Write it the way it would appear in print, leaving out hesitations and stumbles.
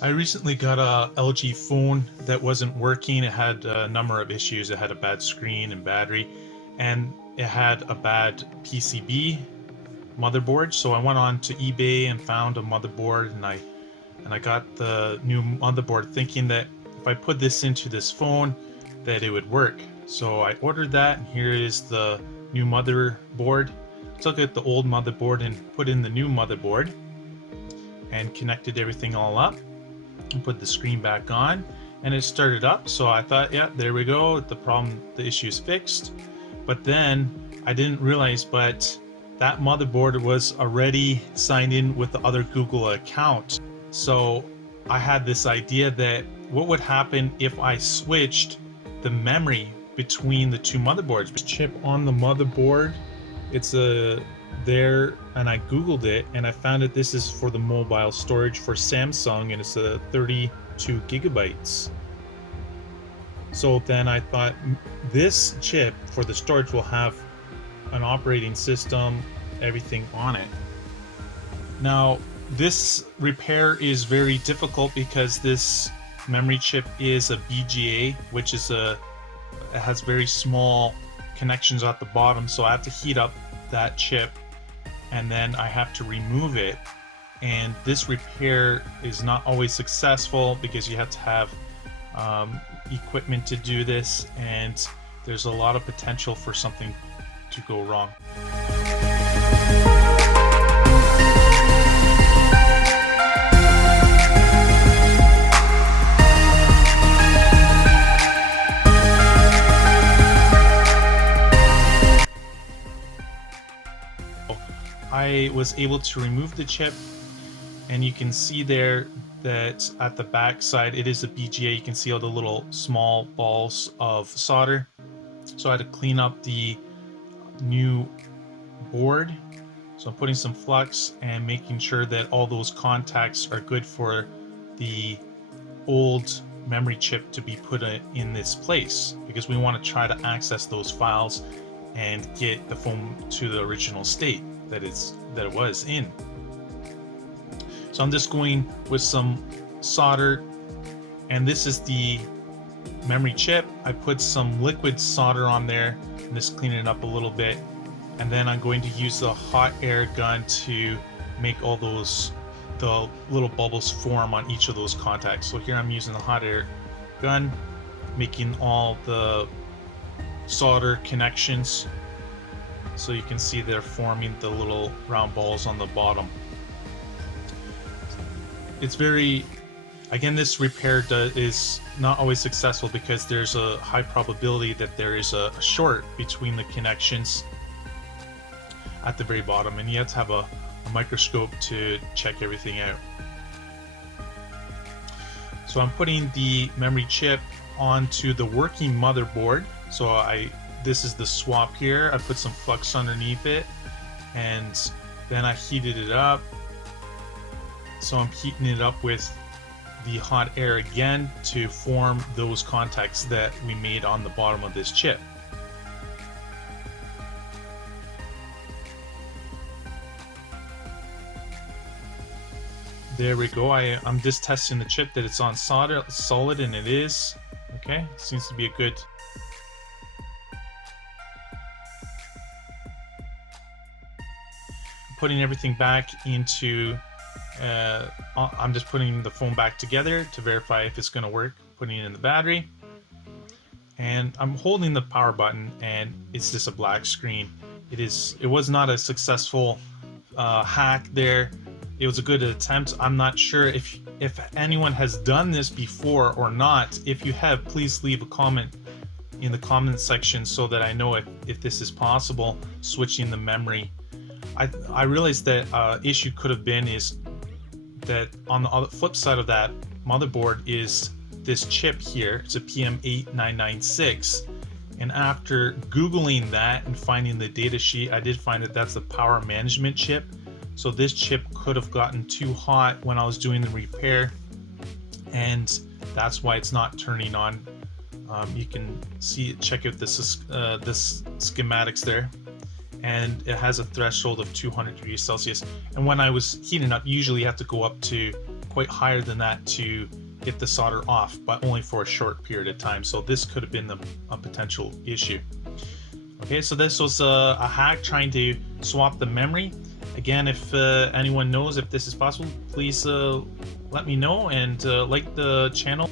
I recently got a LG phone that wasn't working. It had a number of issues. It had a bad screen and battery, and it had a bad PCB motherboard. So I went on to eBay and found a motherboard, and I got the new motherboard, thinking that if I put this into this phone, that it would work. So I ordered that, and here is the new motherboard. Took out the old motherboard and put in the new motherboard, and connected everything all up. And put the screen back on, and it started up. So I thought, yeah, there we go, the issue is fixed. But then I didn't realize, but that motherboard was already signed in with the other Google account. So I had this idea that what would happen if I switched the memory between the two motherboards. Chip on the motherboard, it's there, and I googled it, and I found that this is for the mobile storage for Samsung, and it's a 32 gigabytes. So then I thought, this chip for the storage will have an operating system, everything on it. Now this repair is very difficult because this memory chip is a BGA, which is it has very small connections at the bottom, so I have to heat up that chip, and then I have to remove it. And this repair is not always successful because you have to have equipment to do this, and there's a lot of potential for something to go wrong. I was able to remove the chip, and you can see there that at the back side it is a BGA. You can see all the little small balls of solder. So I had to clean up the new board. So I'm putting some flux and making sure that all those contacts are good for the old memory chip to be put in this place, because we want to try to access those files and get the phone to the original state that it was in. So I'm just going with some solder, and this is the memory chip. I put some liquid solder on there and just clean it up a little bit, and then I'm going to use the hot air gun to make all the little bubbles form on each of those contacts. So here I'm using the hot air gun, making all the solder connections. So you can see they're forming the little round balls on the bottom. It's very, again, this repair is not always successful because there's a high probability that there is a short between the connections at the very bottom, and you have to have a microscope to check everything out. So I'm putting the memory chip onto the working motherboard. So this is the swap here. I put some flux underneath it, and then I heated it up. So I'm heating it up with the hot air again to form those contacts that we made on the bottom of this chip. There we go. I'm just testing the chip that it's on solid, and it is. Okay, seems to be a good. Putting everything back into, I'm just putting the phone back together to verify if it's going to work, putting it in the battery, and I'm holding the power button, and it's just a black screen. It was not a successful hack there. It was a good attempt. I'm not sure if anyone has done this before or not. If you have, please leave a comment in the comment section so that I know if this is possible, switching the memory. I realized that issue could have been is that on the flip side of that motherboard is this chip here. It's a PM8996, and after Googling that and finding the data sheet, I did find that that's the power management chip. So this chip could have gotten too hot when I was doing the repair, and that's why it's not turning on. You can see, check out this schematics there, and it has a threshold of 200 degrees Celsius. And when I was heating up, usually you have to go up to quite higher than that to get the solder off, but only for a short period of time. So this could have been a potential issue. Okay, so this was a hack trying to swap the memory. Again, if anyone knows if this is possible, please let me know, and like the channel.